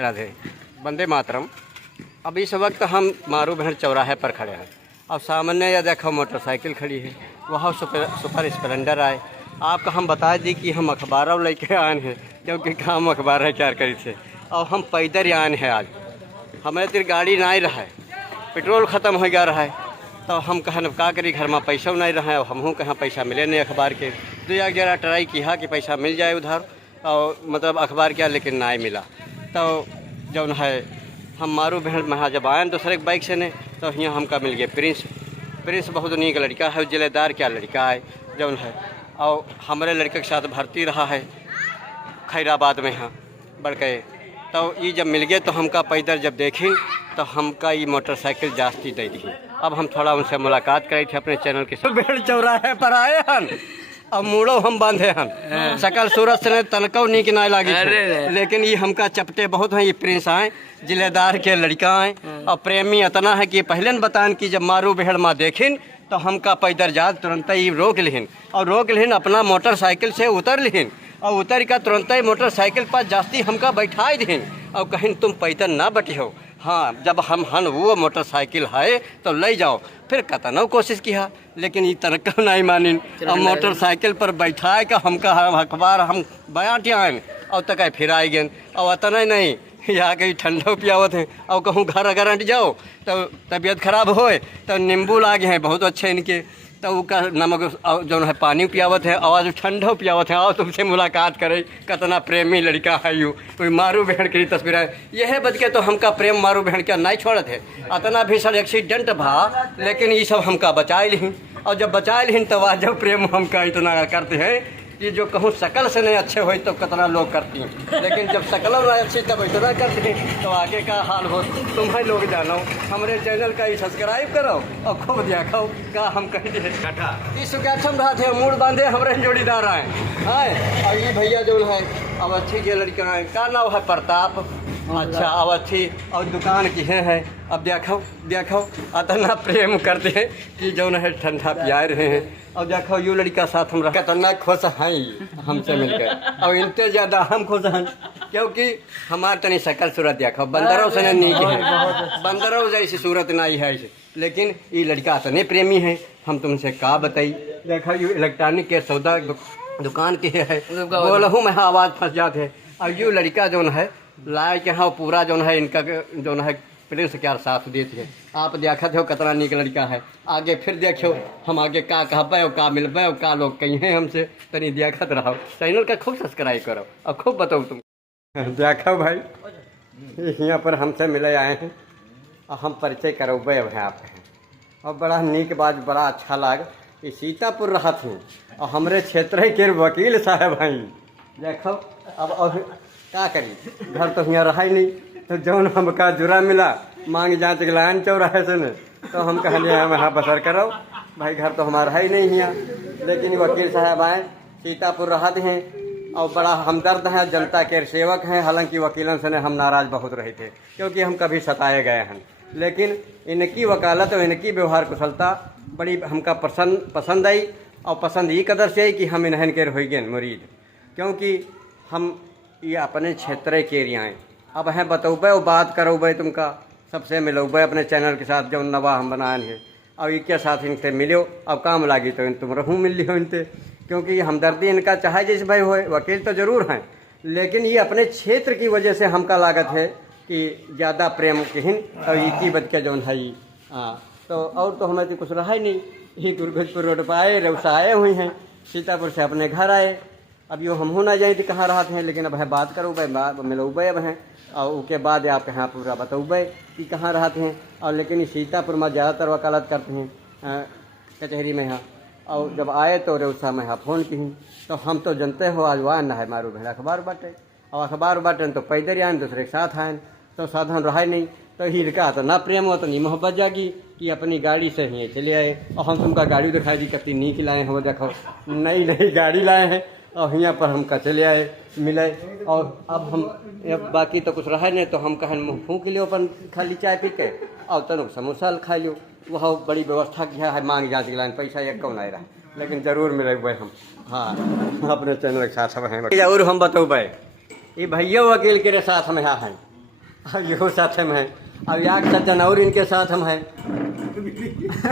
राधे, वंदे मातरम। अब इस वक्त हम मारू बहन चौराहे पर खड़े हैं। अब सामने या देखो मोटरसाइकिल खड़ी है, वहाँ सुपर स्प्लेंडर आए। आपको हम बता दी कि हम अखबारों लेके आए हैं, क्योंकि काम अखबार है क्या करी थे। और हम पैदल ही आए हैं। आज हमारे तिर गाड़ी ना ही रहा है, पेट्रोल ख़त्म हो गया रहा है। तो हम कहन का करी, घर में पैसा नहीं रहा है। हमहूँ कहाँ पैसा मिले नहीं अखबार के। तो एक जरा ट्राई किया कि पैसा मिल जाए उधर, और मतलब अखबार क्या, लेकिन ना ही मिला। तो जो है हम मारू बहन में जब आए दूसरे बाइक से ने, तो यहाँ हमका मिल गया प्रिंस बहुत नीक लड़का है, जिलेदार क्या लड़का है जो है। और हमारे लड़के के साथ भर्ती रहा है खैराबाद में यहाँ बढ़ गए। तो ये जब मिल गए तो हमका पैदल जब देखें तो हमका ये मोटरसाइकिल जास्ती दे दी। अब हम थोड़ा उनसे मुलाकात करी थी अपने चैनल के बेड़ चौराहे पर आए हन। अब मूड़ो हम बांधे हन, सकल सूरत से तनको नीक ना लागी, लेकिन ये हमका चपटे बहुत हैं। ये प्रिंस आए, जिलेदार के लड़का आए, और प्रेमी इतना है कि पहले न बतान कि जब मारू बेहड़ माँ देखिन तो हमका पैदल जा तुरंत ही रोक लिहिन, और रोक लिहिन अपना मोटरसाइकिल से उतर लिहिन, और उतर का तुरंत ही मोटरसाइकिल पर जास्ती हमका बैठा दिहिन, और कहीं तुम पैदल ना बटिहो। हाँ, जब हम हन वो मोटरसाइकिल है तो ले जाओ। फिर कतनो कोशिश किया, लेकिन ये तरक्का नहीं मानी। और मोटरसाइकिल पर बैठाए का हमका अखबार हम बयान आए, और तक फिर आए गए। और इतना नहीं, यहाँ कहीं ठंडा पियावत है, और कहूँ घर अगर हट जाओ तो तबीयत खराब होए तो नींबू लागे हैं बहुत अच्छे इनके, तो उसका नमक जो है पानी पियावत है, आवाज़ ठंडा पियावत है। आओ तुमसे मुलाकात करे, कितना प्रेमी लड़का है यू। कोई मारू बहन की तस्वीर है, यह बच के तो हमका प्रेम मारू बहन का नहीं छोड़त है। इतना भीषण एक्सीडेंट भा, लेकिन ये सब हमका बचाए लिहिन। और जब बचाए लिहिन तो आज जब प्रेम हमका इतना करते हैं कि जो कहूँ शकल से नहीं अच्छे हो तो कितना लोग करती हैं, लेकिन जब शकलों नहीं अच्छी तब इतना करते हैं। तो आगे का हाल हो तुम्हें लोग जानो। हमारे चैनल का ही सब्सक्राइब करो और खूब देखो का हम कह दे। इस सुख्याक्षम रहा थे मूड बांधे हमारे जोड़ीदार आए हैं। और ये भैया जो है अवस्थी के लड़का है, का नाम है प्रताप। अच्छा, अवस्थी और दुकान की है। अब देखो इतना प्रेम करते हैं कि जो है ठंडा पिया रहे हैं। और देखो यू लड़का साथ हम कितना खुश हैं हमसे मिलकर, और इनसे ज़्यादा हम खुश हैं क्योंकि हमारे तनी शकल सूरत देखो बंदरों से नहीं नीक है, बंदरों जैसी सूरत नहीं है। लेकिन ये लड़का इतने प्रेमी है, हम तुमसे का बताई। देखो यू इलेक्ट्रॉनिक के सौदा दुकान की है, बोलहूँ में आवाज़ फंस जाते है। और यू लड़का जो है लाए के हाँ पूरा जो है इनका जो है प्रिंस क्या साथ देते हैं। आप देखते हो कितना नीक लड़का है। आगे फिर देखो हम आगे का कहबे और का मिलबे और का लोग कहीं हैं हमसे, तनी देखत रहो। चैनल का खूब सब्सक्राइब करो और खूब बताओ तुम। देखो भाई, यहाँ पर हमसे मिले आए हैं और हम परिचय करोबे अब हैं आप हैं। और बड़ा नीक बात, बड़ा अच्छा लग। ये सीतापुर रहा थी और हमारे क्षेत्र के वकील साहब हैं। देखो अब और क्या करी, घर तो यहाँ रहा ही नहीं। तो जौन हमका जुरा मिला मांग जाँच के लाइन चौराहे से न, तो हम कहलिए हम यहाँ बसर करो भाई, घर तो हमारा है ही नहीं यहाँ। लेकिन वकील साहब आए, सीतापुर रहत हैं और बड़ा हमदर्द हैं, जनता के सेवक हैं। हालांकि वकीलों से हम नाराज़ बहुत रहे थे क्योंकि हम कभी सताए गए हैं, लेकिन इनकी वकालत और इनकी व्यवहार कुशलता बड़ी हमका पसंद आई। और पसंद ये कदर से आई कि हम इन्हन के हो गए मुरीद, क्योंकि हम ये अपने क्षेत्र के एरिया हैं। अब हैं बतौबे और बात करोबे, तुमका सबसे मिलोबे अपने चैनल के साथ जो नवा हम बनाए हैं। और इनके साथ इनसे मिलो, अब काम लागी तो इन तुम रहूँ मिल लियो इनसे, क्योंकि हमदर्दी इनका चाहे जैसे भाई होए। वकील तो ज़रूर हैं, लेकिन ये अपने क्षेत्र की वजह से हमका लागत है कि ज़्यादा प्रेम किहिन और इसी बद के जौन है। तो और तो हमें तो कुछ रहा ही नहीं। ये गुरगुजपुर रोड पर आए, रौसा आए हुए हैं, सीतापुर से अपने घर आए। अब यो हमहूँ ना जाए तो कहाँ रहते हैं, लेकिन अब है बात करो भाई, मिलोबे अब हैं। और उसके बाद आप यहाँ पूरा बतौबे कि कहाँ रहते हैं। और लेकिन सीतापुर में ज़्यादातर वकालत करते हैं कचहरी में यहाँ। और जब आए तो रेउसा में यहाँ फ़ोन की, तो हम तो जनते हो आज वहाँ न है मारू भेड़ अखबार बाटे, और अखबार बाटन तो पैदल आए दूसरे के साथ आए, तो साधन रहा नहीं। तो हिरका तो ना प्रेम हो तो नहीं मोहब्बत जागी कि अपनी गाड़ी से ही चले आए। और हम तुमका गाड़ी दिखाई दी कितनी नीक लाए हो, देखो नई गाड़ी लाए हैं और यहाँ पर हमका चले आए मिले। और अब हम बाकी तो कुछ रहा नहीं, तो हम कहन मुँह फूँक लियो अपन खाली चाय पी के, और तनु समोसा खा लियो। वह बड़ी व्यवस्था किया है, मांग जाँच लाइन पैसा एक कौन आए रहा, लेकिन ज़रूर मिले हुए हम। हाँ, अपने चैनल के साथ सब हैं। और हम बतौबे ये भैया वकील के साथ हम यहाँ हैं। अब यो साथ में है, अब याक सज्जन और इनके साथ हम हैं।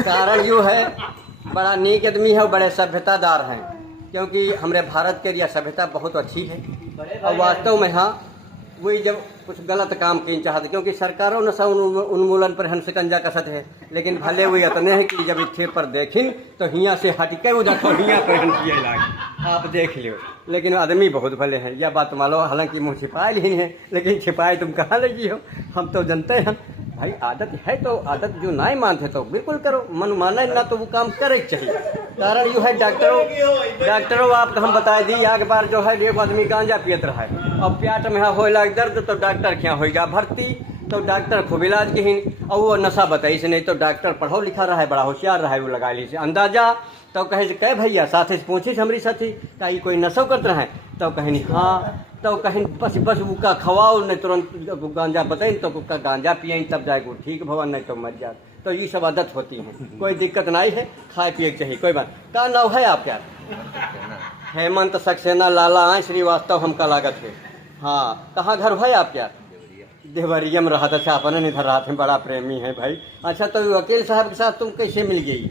कारण यूँ है बड़ा नेक आदमी है और बड़े सभ्यतादार हैं, क्योंकि हमारे भारत के लिए सभ्यता बहुत अच्छी है। और वास्तव में हाँ वही जब कुछ गलत काम की चाहते, क्योंकि सरकारों नशा उन्मूलन पर हम शिकंजा कसत है, लेकिन भले वही इतने हैं कि जब इथे पर देखिन तो हियाँ से हट के उधर तो हियाँ पर किए लागे, आप देख लियो। लेकिन आदमी बहुत भले हैं, यह बात मानो, हालांकि मुँह छिपाए ही है, लेकिन छिपाए तुम कहाँ लगी हो, हम तो जानते हैं भाई आदत है तो आदत जो नहीं मानते तो बिल्कुल करो, मन माने ना तो वो काम करे चाहिए। कारण यू है डॉक्टरों आपको हम बताए दी एक बार जो है एक आदमी गांजा पियत रहा है और पेट में हो लग दर्द तो डॉक्टर क्या होगा भर्ती, तो डॉक्टर खूब इलाज कहीं और वो नशा बताई से नहीं तो डॉक्टर पढ़ो लिखा रहा है, बड़ा होशियार रहा है, वो लगा ली से अंदाजा। तो कहे से कह भैया साथी से पूछी हमारी साथी का कोई नशा करते हैं, तो कहीं हाँ, तो कहीं बस उसका खवाओ नहीं तुरंत गांजा बताई तो उसका गांजा पिए तब जाएगा ठीक भवन, नहीं तो मर जाए। तो ये सब आदत होती है, कोई दिक्कत नहीं है, खाए पिए चाहिए कोई बात। क्या नाम है आप क्या? हेमंत सक्सेना लाला आए श्रीवास्तव हमका लागत है। हाँ कहाँ घर भाई आप क्या? देवरिया में रहा था। अच्छा अपने नहीं रहा थे, बड़ा प्रेमी है भाई। अच्छा तो वकील साहब के साथ तुम कैसे मिल गई?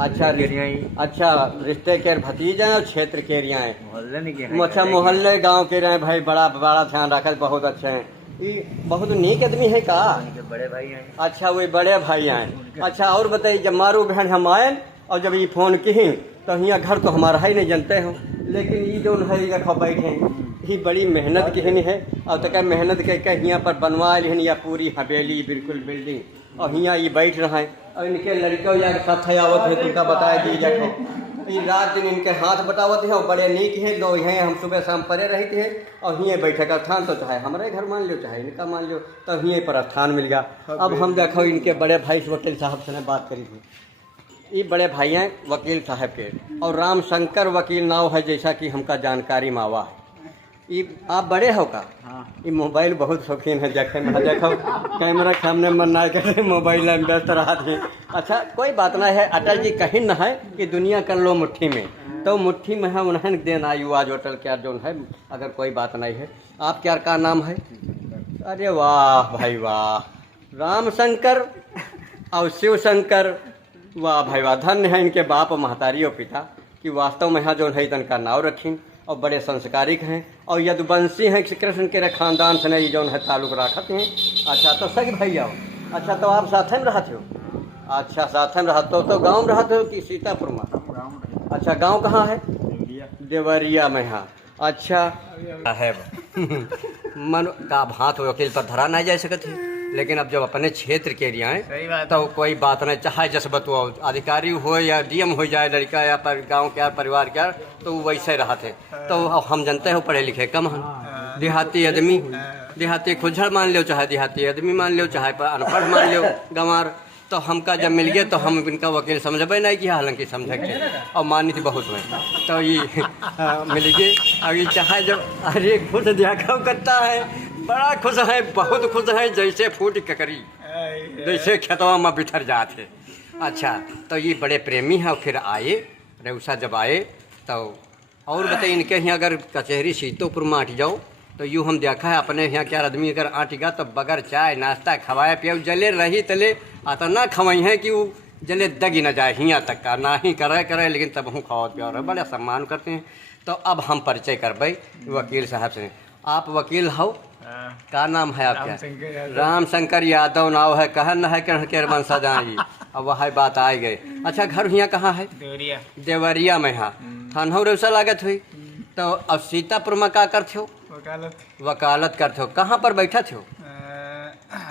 अच्छा रिश्ते के भतीजे हैं और क्षेत्र के रिया हैं, अच्छा मोहल्ले गांव के रहे भाई, बड़ा बड़ा ध्यान रखा, बहुत अच्छे हैं, ये बहुत नेक आदमी है का? बड़े भाई हैं। अच्छा वही बड़े भाई हैं। अच्छा और बताइए जब मारू बहन हम आए और जब ये फोन की तो यहाँ घर तो हमारा ही नहीं जानते हो, लेकिन ये जो है रखो बैठे ये बड़ी मेहनत की है और तक मेहनत के यहाँ पर बनवा ली या पूरी हवेली बिल्कुल बिल्डिंग, और यहाँ ये बैठ रहा है और इनके लड़के यहाँ के साथ आवत है, तुमका बताया दी जाए ये रात दिन इनके हाथ बतावत है और बड़े नीक हैं लोग हैं। हम सुबह शाम परे रहते हैं और यहीं बैठे का स्थान तो चाहे हमारे घर मान लो चाहे इनका मान लो, तो यहीं पर स्थान मिल गया। अब हम देखो इनके बड़े भाई से वकील साहब से बात करी थी, ये बड़े भाई हैं वकील साहब के, और राम शंकर वकील नाव है जैसा कि हमका जानकारी मावा है। ये आप बड़े हो का? हाँ। ये मोबाइल बहुत शौकीन है, देखे मैं देखो कैमरा सामने मन ना करे मोबाइल में व्यस्त रहा थे। अच्छा कोई बात ना है, अटल जी कहीं न है कि दुनिया कर लो मुट्ठी में, तो मुट्ठी में है उन्हें देना यू आज होटल क्या जो है, अगर कोई बात नहीं है। आप क्या का नाम है? अरे वाह भाई वाह, राम शंकर और शिव शंकर, वाह भाई वाह, धन्य है इनके बाप महतारी और पिता कि वास्तव में यहाँ जो है इनका नाव रखीन और बड़े संस्कारिक हैं और यदुवंशी हैं, कृष्ण के खानदान से नहीं जो है ताल्लुक रखत हैं। अच्छा तो सही भैया हो। अच्छा तो आप साथ में रहते हो? अच्छा साथ में रहते हो, तो गाँव में रहते हो कि सीतापुर में? अच्छा गाँव कहाँ है? देवरिया में। हाँ अच्छा है मन का भात वकील पर धरा नहीं जा सकते थे, लेकिन अब जब अपने क्षेत्र के लिए आए तो कोई बात नहीं, चाहे जस बतुआ अधिकारी हो या डीएम हो जाए लड़का या पर गाँव के परिवार के, तो वैसे रहा थे। तो हम जानते हो पढ़े लिखे कम हैं, देहाती आदमी, देहाती खुजड़ मान लो चाहे देहाती आदमी मान लो चाहे अनपढ़ मान लो गंवार, तो हमका जब मिल गया तो हम इनका वकील समझबे नहीं किया, हालांकि समझ के और मानी थी बहुत में, तो ये मिल गए। अब ये चाहे जब अरे खुश देखा करता है, बड़ा खुश है, बहुत खुश है, जैसे फूट ककरी जैसे खेतवा में बिखर जाते। अच्छा तो ये बड़े प्रेमी हैं। फिर आए रेउसा जब आए तो और बताइए इनके यहाँ अगर कचहरी सीतोपुर में आट जाओ तो यूँ हम देखा है अपने यहाँ क्या आदमी अगर आटेगा तो बगैर चाय नाश्ता खवाए पिया जले रही तले अतना खवाई है कि वो जले दगी न जाए, हियाँ तक का ना ही करे लेकिन तब हूँ खाओ पिया रहे, बड़ा सम्मान करते हैं। तो अब हम परिचय कर भाई वकील साहब से। आप वकील हो? क्या नाम है आपका? राम शंकर यादव नाव है, कहन है के वंशज जी। अब वह बात आ गए। अच्छा घर यहाँ कहाँ है? देवरिया में। हाँ थानहो रेवसा लागत हुई। तो अब सीतापुर में क्या करते हो? वकालत करते हो। कहाँ पर बैठा थे हो?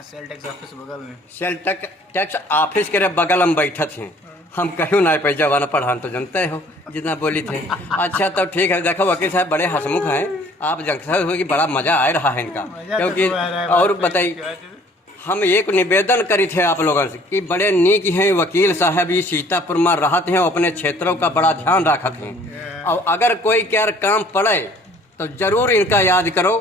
सेल टैक्स ऑफिस बगल में। सेल टैक्स ऑफिस के बगल में बैठा थे। हम कहीं ना पे जवाना पढ़ान तो जानते हो जितना बोली थे। अच्छा तो ठीक है, देखो वकील साहब बड़े हंसमुख हैं, आप जानते हो कि बड़ा मज़ा आ रहा है इनका, क्योंकि और बताइए हम एक निवेदन करी थे आप लोगों से कि बड़े नीक हैं वकील साहब, ये सीतापुर में रहते हैं, अपने क्षेत्रों का बड़ा ध्यान रखते हैं, और अगर कोई क्या काम पड़े तो ज़रूर इनका याद करो,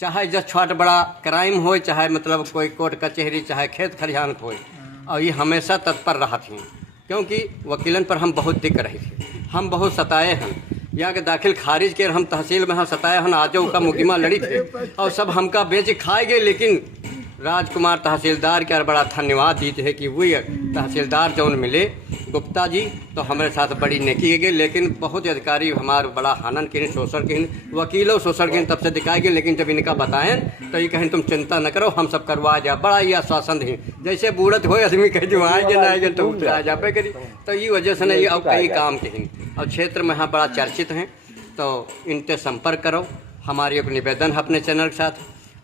चाहे जब छोटा बड़ा क्राइम हो, चाहे मतलब कोई कोर्ट कचहरी, चाहे खेत खलिहान हो, और ये हमेशा तत्पर रहते हैं, क्योंकि वकीलन पर हम बहुत दिक्क रहे थे, हम बहुत सताए हैं। या के दाखिल खारिज के हम तहसील में हम सताए हम आजो का मुकदमा लड़ी थे और सब हमका बेच खाए गए। लेकिन राजकुमार तहसीलदार के बड़ा धन्यवाद दीते हैं कि वही तहसीलदार जौन मिले गुप्ता जी तो हमारे साथ बड़ी नेकी गई। लेकिन बहुत अधिकारी हमारे बड़ा हनन के शोषण के वकीलों शोषण के तब से दिखाए गए। लेकिन जब इनका बताएं तो ये कहें तुम चिंता न करो हम सब करवा जा। बड़ा ये आश्वासन दें जैसे बूढ़त हो आदमी कहे जो आएंगे ना आएंगे तो आ जापे करी। तो ये वजह से नहीं अब कई काम के और क्षेत्र में यहाँ बड़ा चर्चित हैं। तो इनसे संपर्क करो। हमारी एक निवेदन है अपने चैनल के साथ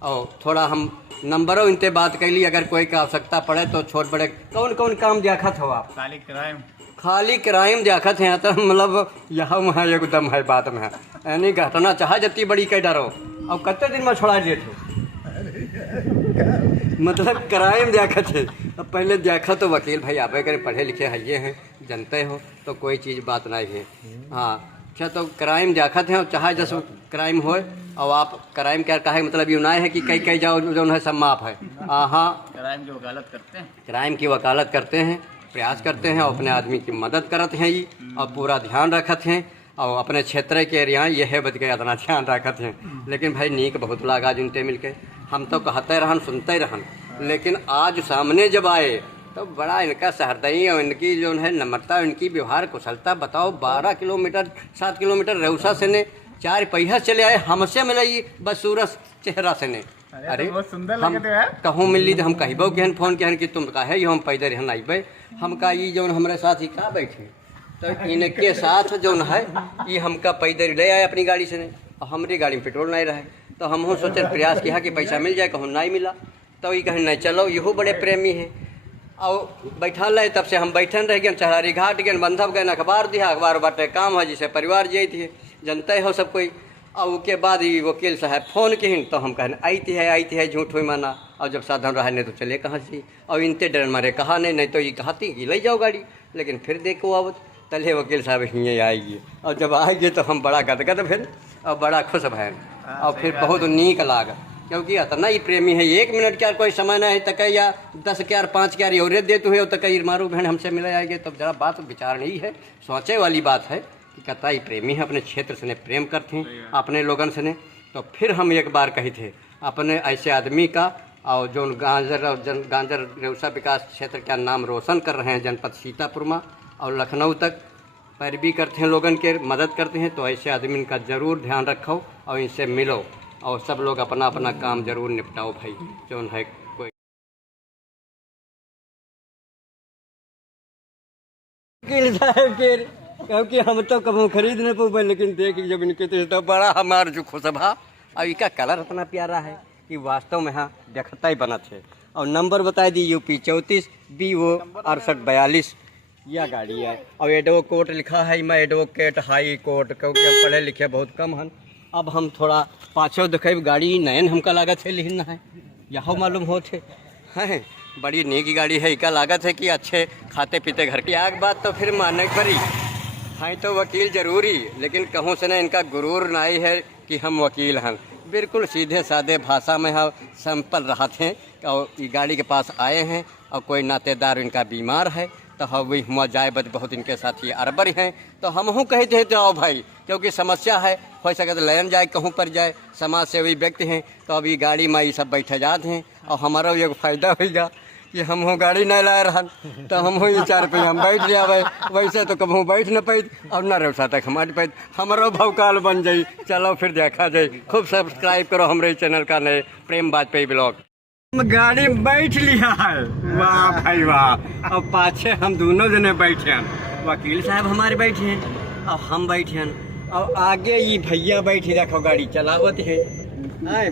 और थोड़ा हम नंबरों इनसे बात कर ली। अगर कोई का आवश्यकता पड़े तो छोट बड़े कौन कौन काम दियाखत हो आप? खाली क्राइम दियाखत हैं तो मतलब यहाँ वहाँ एकदम है बात में यानी घटना चाहे जत्ती बड़ी कह डरो और कितने दिन में छोड़ा दिए थे मतलब क्राइम दियाखत है। अब पहले देखा तो वकील भाई आप करे पढ़े लिखे है ये हैं जानते हो तो कोई चीज़ बात नहीं है। हाँ अच्छा तो क्राइम देखत हैं और चाहे जैसे क्राइम हो और आप क्राइम क्या कहे मतलब यूँ है कि कई कई जाओ जो है सब माफ है। हाँ क्राइम की वकालत करते हैं। क्राइम की वकालत करते हैं प्रयास करते हैं और अपने आदमी की मदद करते हैं ये और पूरा ध्यान रखते हैं और अपने क्षेत्र के एरिया ये है बच गया इतना ध्यान रखते हैं। लेकिन भाई नीक बहुत लगा जुनते मिल के हम तो कहते रहन सुनते रहन। लेकिन आज सामने जब आए तो बड़ा इनका सहृदयी और इनकी जो है नम्रता इनकी व्यवहार कुशलता बताओ। 12 किलोमीटर 7 किलोमीटर रेउसा से ने 4 पहिया चले आए हमसे मिलाई बस सूरज चेहरा से ने। अरे बहुत सुंदर हम लगते हैं। कहूँ मिली तो हम कहबो केहन फोन केहन कि तुम कहे हम पैदल यहाँ आइबे हमका ये जो हमारे साथ ही का बैठे तो इनके साथ जो है ये हमका पैदल ले आए अपनी गाड़ी से ने और हमारी गाड़ी में पेट्रोल नहीं रहे तो हम सोचे प्रयास किया कि पैसा मिल जाए कहूँ नहीं मिला तो ये कहें नहीं चलो यहो बड़े प्रेमी हैं और बैठा रहे। तब से हम बैठन रह गए चढ़ारी घाट गए बंधव गए अखबार दिया अखबार बाटे काम है जिसे परिवार जे थे जनते हो सब कोई। और उसके बाद ये वकील साहब फ़ोन किन तो हम कहने आई थी है झूठ हुई माना और जब साधन रहा नहीं तो चले कहाँ से और इनते डर मारे कहा नहीं तो ये कहती कि ले जाओ गाड़ी। लेकिन फिर देखो अब तले वकील साहब यहीं आएगी और जब आएगी तो हम बड़ा गदगद फिर और बड़ा खुश भैन और फिर बहुत नीक लाग क्योंकि इतना ही प्रेमी है। 1 मिनट क्या कोई समय नहीं तक या 10 क्या 5 क्या और देते हुए तो कई मारू बहन हमसे मिले आएंगे तब जरा बात विचार नहीं है सोचे वाली बात है कि कतई प्रेमी है अपने क्षेत्र से ने प्रेम करते हैं अपने लोगन से ने। तो फिर हम एक बार कही थे अपने ऐसे आदमी का और जो गांजर रेउसा विकास क्षेत्र का नाम रोशन कर रहे हैं जनपद सीतापुर में और लखनऊ तक पैरवी करते हैं लोगन के मदद करते हैं। तो ऐसे आदमी का ज़रूर ध्यान रखो और इनसे मिलो और सब लोग अपना अपना काम जरूर निपटाओ भाई जो है कोई क्योंकि हम तो कभी खरीद नहीं पाए। लेकिन देख जब इनके तो बड़ा हमारा जो खुशबा और इसका कलर इतना प्यारा है कि वास्तव में हाँ देखता ही बना थे। और नंबर बता दी UP 34 BO 6842 यह गाड़ी है और एडवोकेट लिखा है। मैं एडवोकेट हाई कोर्ट क्योंकि हम पढ़े लिखे बहुत कम हैं। अब हम थोड़ा पाछो देखे गाड़ी नयन हमका लागत है लिखना है यह मालूम होते हैं बड़ी नेकी गाड़ी है। इसका लागत है कि अच्छे खाते पीते घर की आग बात तो फिर मानने पड़ी है तो वकील जरूरी। लेकिन कहूँ से ना इनका गुरूर नहीं है कि हम वकील हैं बिल्कुल सीधे साधे भाषा में हम सिंपल रहा थे और ये गाड़ी के पास आए हैं और कोई नातेदार इनका बीमार है तो हम वही हुआ जाए बद बहुत इनके साथ ये अरबर हैं। तो हम कहते हैं जाओ भाई क्योंकि समस्या है हो सके तो लेन जाए कहूँ पर जाए समाज सेवी व्यक्ति हैं तो अभी गाड़ी में ये सब बैठे जाते हैं और हमारा एक फ़ायदा होगा कि हम हो गाड़ी नहीं लाए रहन तो हम हो ये 4 पे हम बैठ जाए वैसे तो कभी बैठ न पाई और न रेवसा तक हम पाई हमारो भवकाल बन जाई। चलो फिर देखा जाए खूब सब्सक्राइब करो हमारे चैनल का नए प्रेम वाजपेयी ब्लॉग। गाड़ी बैठ लिया है वाह भाई वाह और पाछे हम दोनों जने बैठे हैं वकील साहब हमारे बैठे हैं और हम बैठे हैं और आगे ये भैया बैठे देखो गाड़ी चलावत है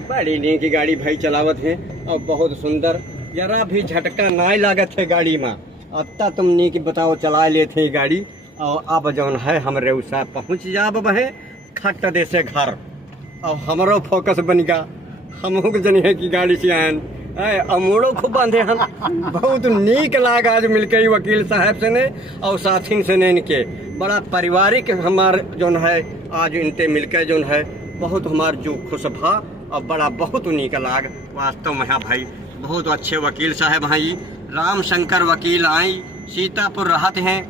बड़ी नहीं की गाड़ी भाई चलावत है और बहुत सुंदर जरा भी झटका नहीं लागत है गाड़ी में। अब तक तुम नहीं कि बताओ चला लेते हैं गाड़ी और अब जौन है हम रेउसा पहुँच जाब वह खट दे से घर और हमारो फोकस बन गया हम जन है कि गाड़ी से आयन अमूड़ो खूब बांधे हम बहुत नीक लाग आज मिलके वकील साहब से ने और साथी से ने इनके बड़ा पारिवारिक हमार जोन है आज इनते मिलके जोन है बहुत हमार जो खुशभा और बड़ा बहुत नीक लाग वास्तव में हाँ भाई बहुत अच्छे वकील साहब हैं। राम शंकर वकील आई सीतापुर रहते हैं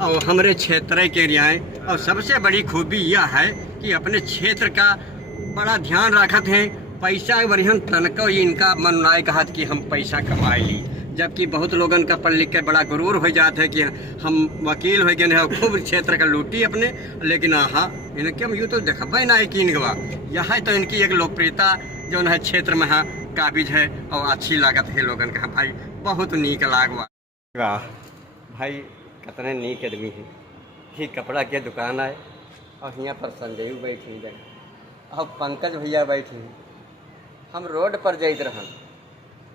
और हमारे क्षेत्र के रियाएँ और सबसे बड़ी खूबी यह है कि अपने क्षेत्र का बड़ा ध्यान रखत हैं। पैसा बढ़िया तनका इनका मन नाय कहत कि हम पैसा कमाए ली, जबकि बहुत लोगन का पढ़ लिख के बड़ा गुरूर हो जाता है कि हम वकील हो गए हैं, खूब क्षेत्र का लूटी अपने। लेकिन हाँ, इनके हम यूँ तो देखबे ना है कि इनका यह तो इनकी एक लोकप्रियता जो है क्षेत्र में है काबिज है और अच्छी लागत है लोगन का। भाई बहुत नीक लागवा भाई, कितने नीक आदमी है। ही कपड़ा के दुकान आए और यहाँ पर संजय बैठी है और पंकज भैया बैठी हैं। हम रोड पर जाइत रहन,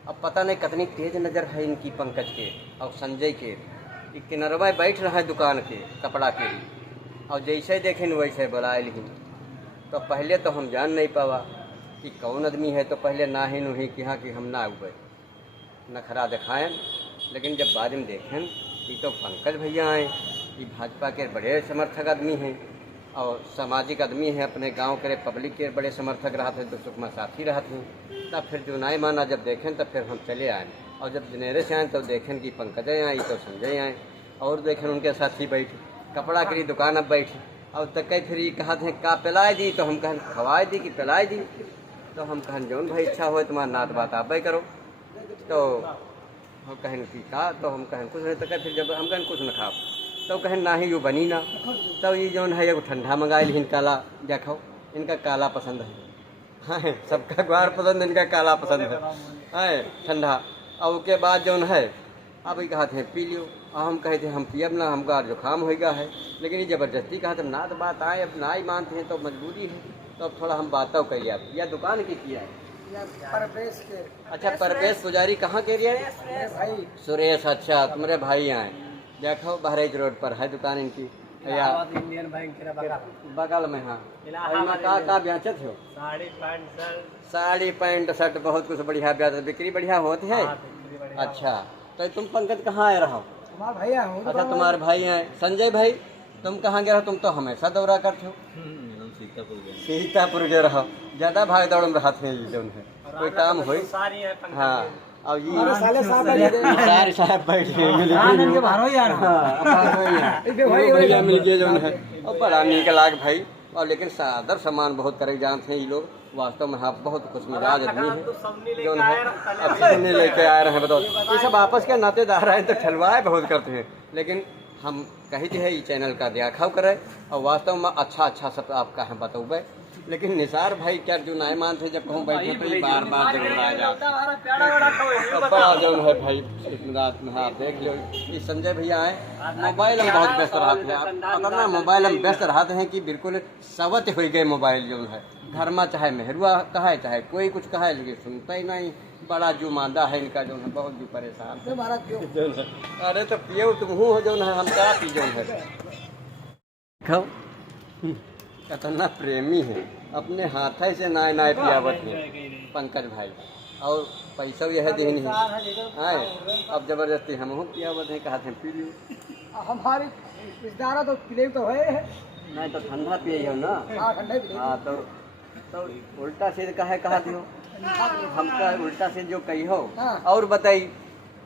अब पता नहीं कितनी तेज नज़र है इनकी पंकज के और संजय के। किनरवा बैठ रहा है दुकान के कपड़ा के, और जैसे देखें वैसे बुलाए लिखी। तो पहले तो हम जान नहीं पावा कि कौन आदमी है, तो पहले ना ही नहीं कहा कि हम ना उबे नखरा दिखाएं। लेकिन जब बाद में देखें कि तो पंकज भैया आए, ये भाजपा के बड़े समर्थक आदमी हैं और सामाजिक आदमी हैं, अपने गांव के पब्लिक के बड़े समर्थक रहते हैं, तो सुखमा साथी रहते हैं। तब फिर जो नाई माना जब देखें तो फिर हम चले आए, और जब जनेरे से आए तो देखें कि पंकज आई तो संजय आए, और देखें उनके साथी बैठे कपड़ा की दुकान अब बैठी। और तक फिर ये कहा थे का पिलाए दी, तो हम कहन खवाए दी कि पिलाए दी। तो हम कहन जौन भाई इच्छा हो तुम्हारा नात बात आप ही करो। तो हम कहन कि का, तो हम कहन कुछ नहीं। तो फिर जब हम कहन कुछ न खाओ, तो कहन ना ही यू बनी ना। तो ये जौन है एगो ठंडा मंगाए लिन काला, देखो इनका काला पसंद है। हाँ, सबका ग्वार पसंद, इनका काला पसंद है ठंडा। और उसके बाद जौन है अब ये कहते हैं पी लियो, और हम कहे थे हम पियब ना, हमका जुकाम हो गया है। लेकिन ये ज़बरदस्ती कहा ना तो बात आए, अब ना ही मानते हैं तो मजबूरी है। तो अब थोड़ा हम बातों कर लिया। या दुकान की किया है परवेश के। अच्छा, परवेश पुजारी कहाँ के एरिया है? भाई सुरेश, अच्छा तुम्हारे भाई आए। देखो बहराइच रोड पर है दुकान इनकी, या इंडियन बैंक के बगल में। हाँ, का बेचत हो? साड़ी पैंट शर्ट बहुत कुछ बढ़िया बेचत, बिक्री बढ़िया होती है। अच्छा, तो तुम पंकज कहाँ आए रहो? तुम्हारा भैया हूँ। अच्छा, तुम्हारे भाई हैं। संजय भाई तुम कहाँ गए हो? तुम तो हमेशा दौरा करते हो। सीतापुर गए रहो, ज़्यादा भाग दौड़ में रहते हैं जो है, कोई काम हो। हाँ, अब ये सारे साहब बैठे भैया मिल गए जो है, और बड़ा नीक लाग भाई। और लेकिन सादर सामान बहुत करे जानते हैं ये लोग, वास्तव में हाँ बहुत कुछ मिजाज आदमी है जो है। अब सबने लेके आए रहे हैं, बताओ ये सब आपस के नातेदार हैं तो ठलवाए बहुत करते हैं। लेकिन हम कही थे ये चैनल का देखाव करे और वास्तव में अच्छा सब आपका है बताऊबे। लेकिन निसार भाई क्या जो नाय मानते जब कहूँ बैठे तो ये बार जरूर आ जाता बड़ा जो है भाई रात में। हाँ देख लो, ये संजय भैया आए, मोबाइल में बहुत व्यस्त रहते हैं। अगर ना मोबाइल में व्यस्त रहते हैं कि बिल्कुल सवत हो गए मोबाइल जो है। घर में चाहे मेहरुआ कहा है चाहे कोई कुछ कहा है, लेकिन सुनता ही नहीं। बड़ा जो मांदा है इनका जो है, बहुत जो परेशान है। अरे तो पियो तुम हो जो है, हम क्या पी जो है। खाओ, कितना प्रेमी है, अपने हाथ से नाय पियावत है पंकज भाई। और पैसा यह दे नहीं है, अब जबरदस्ती हम पियावत है, कहा थे पी लियो। हमारे रिश्तेदार तो पिले तो है नहीं तो ठंडा पिए हो ना। हाँ, तो उल्टा सीध कहा दियो, हमका उल्टा सीध जो कही हो। और बताई,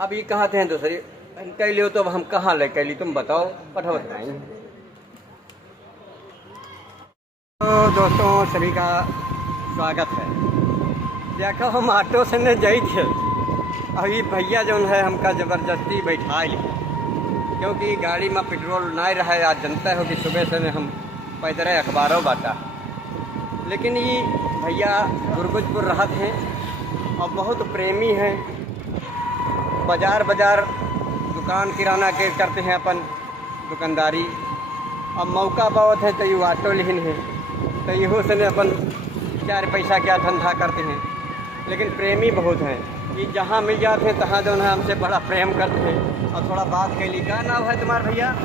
अब ये कहते हैं दूसरे कह लियो, तो अब हम कहाँ ले कह ली, तुम बताओ पठवत नहीं। तो दोस्तों सभी का स्वागत है। देखो हम ऑटो से न जाई थे, और ये भैया जो है हमका ज़बरदस्ती बैठा ली, क्योंकि गाड़ी में पेट्रोल नहीं रहा। आज जनता हो कि सुबह से हम पैदल अखबारों बाटा। लेकिन ये भैया गुरगुजपुर रहत हैं और बहुत प्रेमी हैं। बाजार दुकान किराना के करते हैं अपन दुकानदारी। अब मौका बहुत है तो ये ऑटो लिहिन है, तो इहो से अपन 4 पैसा क्या धंधा करते हैं। लेकिन प्रेमी बहुत हैं, ये जहाँ मिल जाते हैं तहाँ जो है हमसे बड़ा प्रेम करते हैं। और थोड़ा बात के लिए, क्या नाम है तुम्हारे भैया?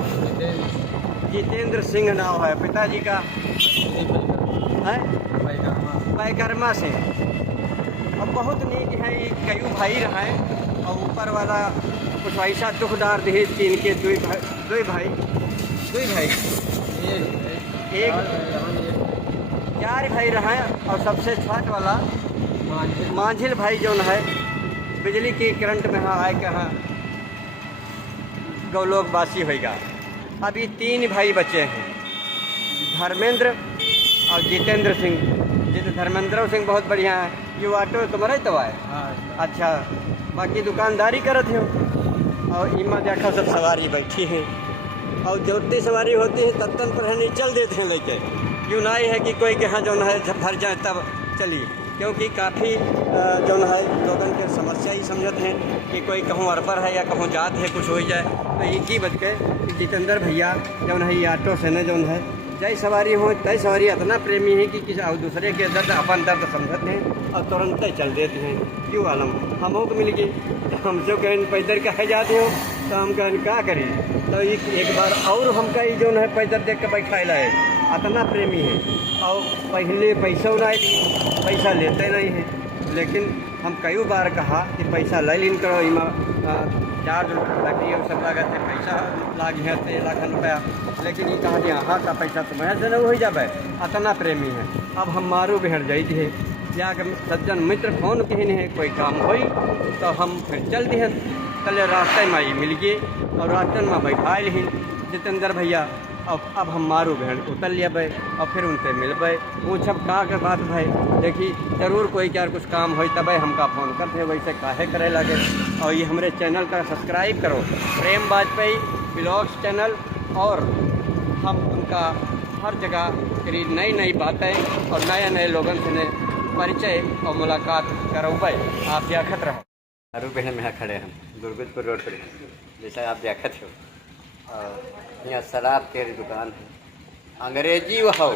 जितेंद्र सिंह नाम है, पिताजी का है पैकरमा से। अब बहुत नीक है, ये कई भाई रहे और ऊपर वाला कुछ ऐसा दुख डार दे कि इनके दो भाई एक 4 भाई रहे। और सबसे छोट वाला मांझिल भाई जो है बिजली की करंट में हाँ आए के हाँ गौलोक वासी होगा। अभी 3 भाई बचे हैं, धर्मेंद्र और जितेंद्र सिंह। धर्मेंद्र सिंह बहुत बढ़िया है। ये ऑटो तुम्हारा ही तो है? अच्छा, बाकी दुकानदारी करत हो। और इमा देखो सब सवारी बैठी हैं, और जोती सवारी होती है तब तक पर नहीं चल देते हैं लेके। यूँ ना है कि कोई के यहाँ जो है जब भर जाए तब चलिए, क्योंकि काफ़ी जो है लोगों के समस्या ही समझते हैं कि कोई कहूँ अरबर है या कहूँ जात है, कुछ हो जाए। तो एक ही बच के जितेंद्र भैया जो है ये ऑटो से न जो है जय सवारी हो तय सवारी इतना प्रेमी है कि किसी और दूसरे के दर्द अपन दर्द समझते हैं और तुरंत ही चल देते हैं। क्यों आलम हम को मिल गई तो हम जो कहें पैदल कहे जाते हो तो हम कहें क्या करें। तो एक बार और हमका ये जो है पैदल देख के बैठा है, इतना प्रेमी है। और पहले पैसा नहीं दी, पैसा लेते नहीं हैं, लेकिन हम कई बार कहा कि पैसा ले लिन करो, इमा चार्ज लगी है सब लागत है, पैसा लाग है 1 लाख रुपया, लेकिन ये कहा यहाँ का पैसा तुम्हें से नहीं हो जाए। इतना प्रेमी है। अब हम मारू बिहड़ जाई थे या सज्जन मित्र फोन कहने है कोई काम होई तो हम फिर चल दिए। कल रास्ते में आई मिल गए और रास्ते में बैठा ही जितेंद्र भैया। अब हम मारू बहन उतर लिया भाई और फिर उनसे मिल पाए। पूछब का के बात भाई, देखी जरूर कोई क्या कुछ काम हो तब हमका फ़ोन करते, वैसे काहे करे लगे। और ये हमारे चैनल का सब्सक्राइब करो, प्रेम वाजपेयी ब्लॉग्स चैनल। और हम उनका हर जगह करीब नई नई बातें और नए नए लोगों से परिचय और मुलाकात करो भाई। आप देखत रहो। मारू बहन में खड़े हम दुर्गुजपुर रोड पर, जैसा आप देखत हो। यहाँ शराब के दुकान है, अंग्रेजी वो हो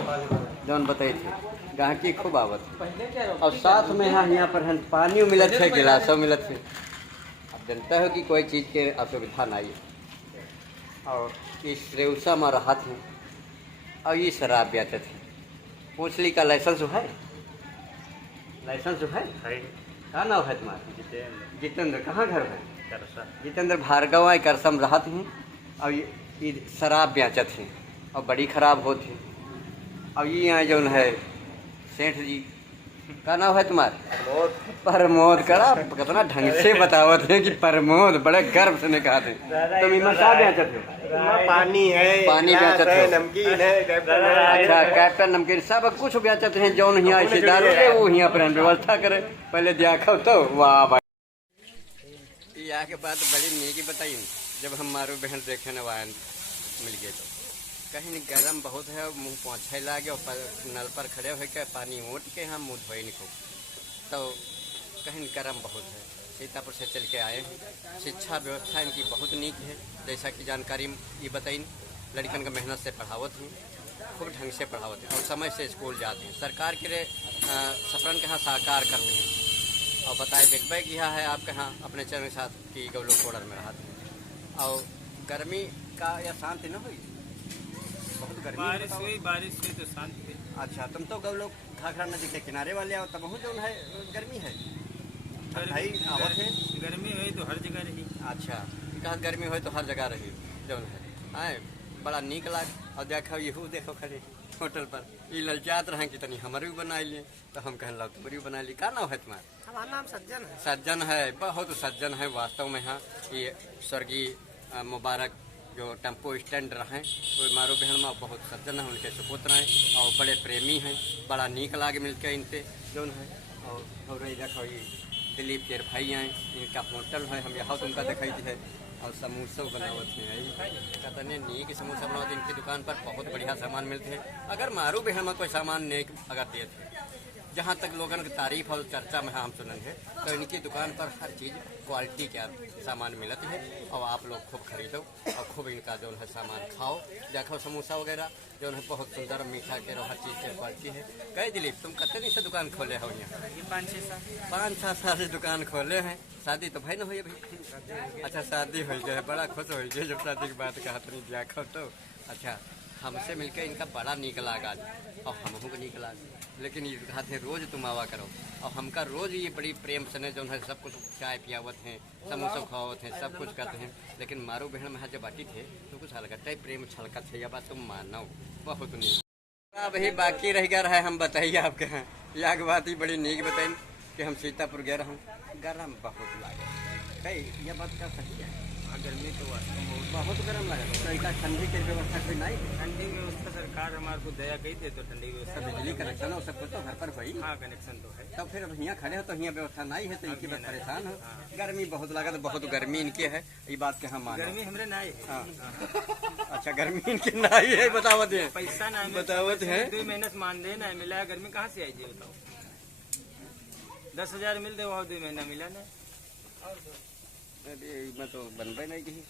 जौन बताई थे गाहकी खूब आवत। और साथ में यहाँ पर हम पानी मिलत है, गिलासों मिलत है। अब जनता हो कि कोई चीज़ के असुविधा नहीं है। और इस रेउसा में राहत है और ये शराब बेचते थे। पूछली का लाइसेंस है? लाइसेंस है? क्या नाम है तुम्हारा? जितेंद्र। कहाँ घर है? जितेंद्र भार्गव करसम राहत हैं। और ये शराब बेचत हैं और बड़ी ख़राब होती है। और ये यहाँ जो है सेठ जी का नाम है तुम्हारा? प्रमोद। करा कितना ढंग से बतावत है कि प्रमोद, बड़े गर्व से ने कहा थे। तुम इमा क्या बेचत हो? पानी है, पानी बेचत हो, नमकीन है, अच्छा कैप्टन नमकीन सब कुछ बेचत हैं। जौन यहाँ ऐसे दारू है वो यहाँ पर व्यवस्था करे। पहले देखो तो वाह भाई। यहाँ के बात बड़ी नीकी बताई। जब हम मारू बहन देखे न वाहन मिल गए तो कहीं गर्म बहुत है, मुँह पोछे लागे और नल पर खड़े होकर पानी ओट के हम मुँह धोए नहीं खूब। तो कहीं गर्म बहुत है। सीतापुर से चल के आए हैं। शिक्षा व्यवस्था इनकी बहुत नीक है। जैसा कि जानकारी ये बताई, लड़कन का मेहनत से पढ़ावत हैं, खूब ढंग से पढ़ावत हैं और समय से स्कूल जाते हैं। सरकार के सपरन के यहाँ साकार करते हैं। और बताए देखबे कि यहाँ है आपके यहाँ अपने चरण के साथ कि गौलोक बॉर्डर में रहा। और गर्मी का या शांति न हुई? बहुत गर्मी। बारिश हुई तो शांति हुई। अच्छा, तुम तो गौलोक घाघरा नदी के किनारे वाले आओ, तब जो है गर्मी है भाई आवत है। गर्मी हुई तो हर जगह रही। अच्छा, कहा गर्मी हो तो हर जगह रही जो है। आए बड़ा नीक लाग। और देखो यहू देखो खड़े होटल पर ये ललचात रहे कि तनी हमारे भी बना लिए। तो हम कहन लग तुम्हारी भी बना ली। का नाम है तुम्हारा? हमारा नाम सज्जन है। सज्जन है, बहुत सज्जन है वास्तव में। यहाँ ये स्वर्गीय मुबारक जो टेम्पो स्टैंड रहे वो मारो बहन में बहुत सज्जन है, उनके सुपुत्र हैं और बड़े प्रेमी हैं। बड़ा नीक लागे मिलकर इनसे जो है। और देखो ये दिलीप के भाई हैं, इनका होटल है। हम यहाँ तुमका दिखाई है। और समोसा बनावत हैं, कतने नीक समोसा बनावत। इनकी दुकान पर बहुत बढ़िया सामान मिलते हैं। अगर मारू बहन में कोई सामान नेक अगर देते हैं, जहाँ तक लोगों की तारीफ और चर्चा में हम सुनेंगे, तो इनकी दुकान पर हर चीज़ क्वालिटी का सामान मिलती है। और आप लोग खूब खरीदो और खूब इनका जो है सामान खाओ। देखो समोसा वगैरह जो है बहुत सुंदर मीठा के हर चीज़ की क्वालिटी है। कई दिलीप तुम कितने दिन से दुकान खोले हो? यहाँ 5-6 साल से दुकान खोले हैं। शादी तो भाई न हुई अभी? अच्छा, शादी हो जाए, बड़ा खुश हो जाए जब शादी की बात कहा नहीं देखो तो। अच्छा, हमसे मिलकर इनका बड़ा नीक लागा और हमहू को नीक लाग। लेकिन ये कहते हैं रोज़ तुम आवा करो और हमका रोज़ ये बड़ी प्रेम से जो है सब कुछ चाय पियावत हैं, समोसा खावत हैं, सब कुछ करते हैं। लेकिन मारू बहन में जब बाटी थे तो कुछ अलग प्रेम छलकत है। यह बात तुम मानो बहुत नीक। अब ही बाकी रह गया है, हम बताइए आपके यहाँ यह बात ही बड़ी नीक बताई कि हम सीतापुर गए रहूँ, गरम बहुत लागे। कई यह बात क्या सही है? गर्मी तो वास्तव में बहुत। बहुत गर्म लगा तो इतना ठंडी की व्यवस्था कोई नहीं है। ठंडी व्यवस्था सरकार हमारे को दया कही दे तो ठंडी व्यवस्था बिजली कनेक्शन और सब कुछ तो घर पर भाई। हाँ कनेक्शन तो है। तब फिर अब यहाँ खड़े हो तो यहाँ व्यवस्था नहीं है तो इनकी बात परेशान हो। गर्मी बहुत लगा तो बहुत गर्मी इनकी है, ये बात के हम माने। गर्मी हमरे ना है। हाँ। अच्छा गर्मी इनकी नहीं है, बतावत है। पैसा ना बतावत है। 2 महीने से मानदेय ना मिला, गर्मी कहाँ से आई जी बताओ। 10,000 मिलते वहाँ 2 महीना मिला ना। अरे मैं तो बनबे नहीं कही।